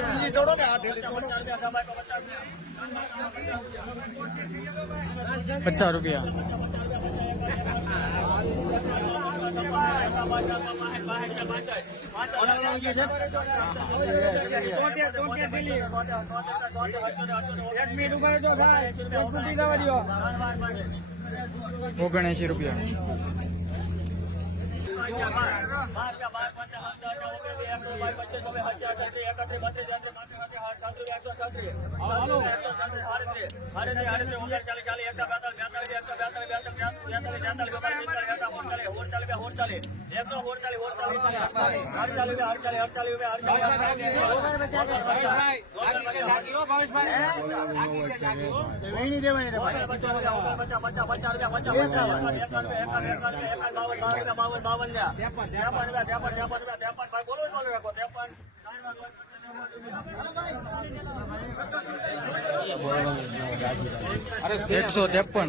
બીજી તોડો ને આ પચાસ રૂપિયા. પચાસ રૂપિયા. પચાસ રૂપિયા એક મિનિટ ઉપર જો ભાઈ સ્કૂટી લાવવા દો ઓગણએંશી રૂપિયા વેણી દેવાની રે ભાઈ એકસો ત્રેપન.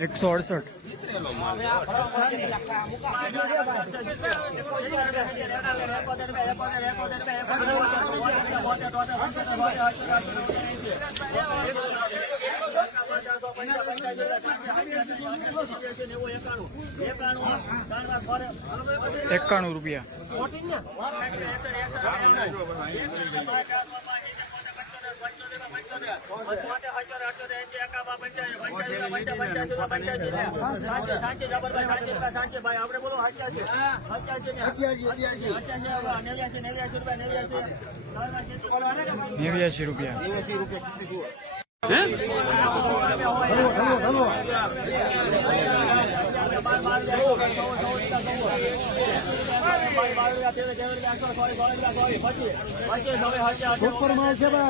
એકસો અડસઠ એકાણું રૂપિયા. નેવ્યાસી રૂપિયા. ઉપર માલ છે ભાઈ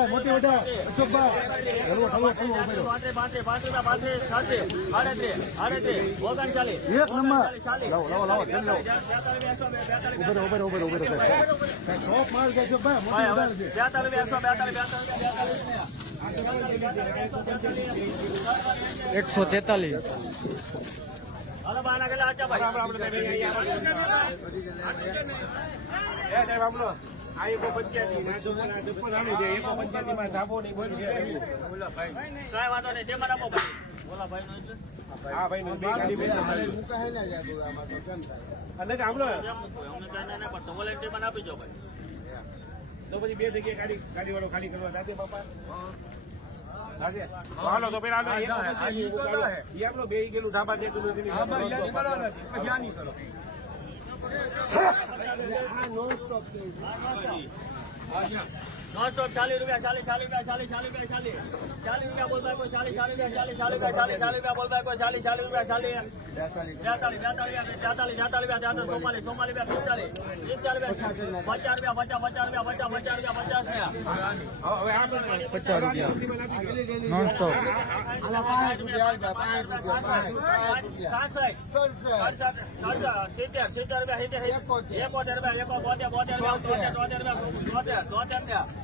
મોટી મોટા અશોકભાઈ હલવો હલવો હલવો એક નંબર લાવો લાવો લાવો છે એકસો તેતાલીસ. કાંઈ વાંધો નહીં શેમાં આપો ભાઈ બોલા ભાઈ. તો પછી બે જગ્યાએ ગાડી ગાડી વાળો ખાલી કરવા સાથે બાપા. હાલો તો પેલા આપણો બેહી ગયેલું ધાબા જેટલું નથી. આ નોન સ્ટોપ છે નોનસ્ટોપ ચાલીસ રૂપિયા ચાલીસ ચાલીસ રૂપિયા ચાલીસ ચાલીસ રૂપિયા ચાલીસ ચાલીસ રૂપિયા બોલ ભાઈ કોઈ ચાલીસ ચાલીસ રૂપિયા ચાલીસ ચાલીસ રૂપિયા ચાલીસ ચાલીસ રૂપિયા બોલ ભાઈ કોઈ ચાલીસ ચાલીસ રૂપિયા ચાલીસ બેતાલીસ બેતાલીસ બેતાલીસ તેતાલીસ તેતાલીસ રૂપિયા તેતાલીસ ચોમાલીસ ચોમાલીસ રૂપિયા પિસ્તાલીસ પિસ્તાલીસ રૂપિયા પચાસ રૂપિયા પચાસ પચાસ રૂપિયા પચાસ પચાસ રૂપિયા પચાસ રૂપિયા હવે આ બધું પચાસ રૂપિયા નોન સ્ટોપ સિત્તેર સિત્તેર રૂપિયા સિત્તેર એકોતેર રૂપિયા એકો બોતેર બોતેર રૂપિયા તોતેર રૂપિયા તોતેર તોતેર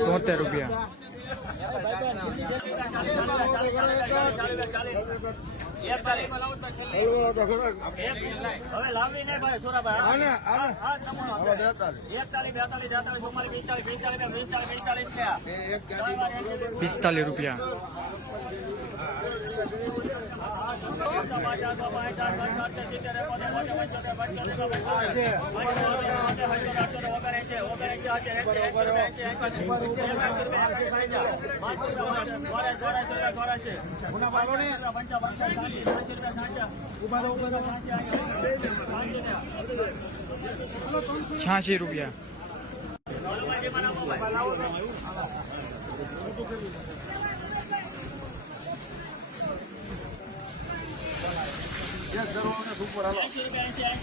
તોતેર રૂપિયા હવે લાવવી નહીં ભાઈ સુરાભાઈ હા નમૂનો એકતાલીસ બેતાલીસ રૂપિયા ચુમ્માલીસ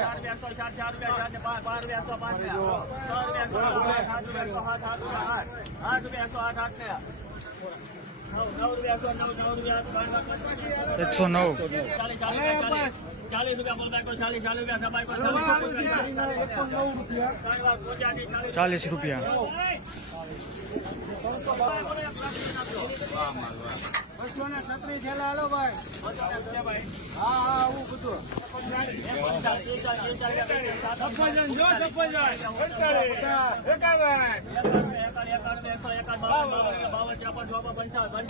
આઠ આઠ પિસ્તાલીસ એકસો નવ. ચાલીસ રૂપિયા. બોલ ભાઈ ચાલીસ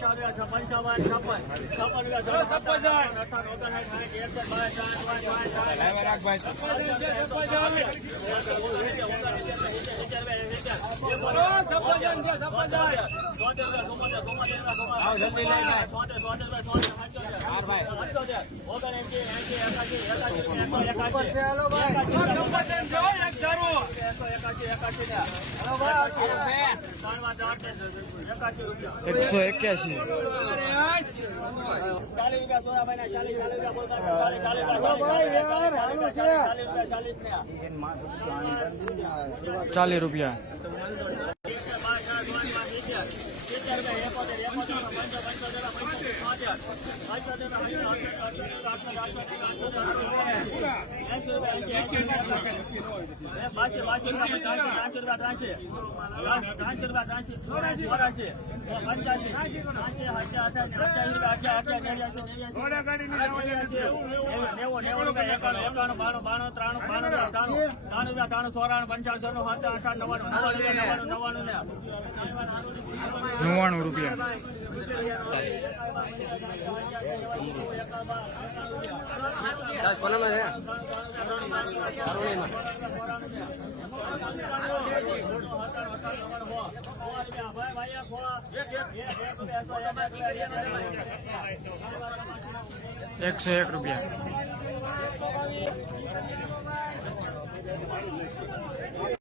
ચાલીસ રૂપિયા સબાઈ ચાલીસ ચાલીસ રૂપિયા ડ્રાઈવર રાખ ભાઈ એકાશી એકસો એક્યાસી. ચાલીસ રૂપિયા. ચાલીસ ચાલીસ રૂપિયા ચાલીસ ચાલીસ રૂપિયા. નવ્વાણું રૂપિયા એકસો એક રૂપિયા.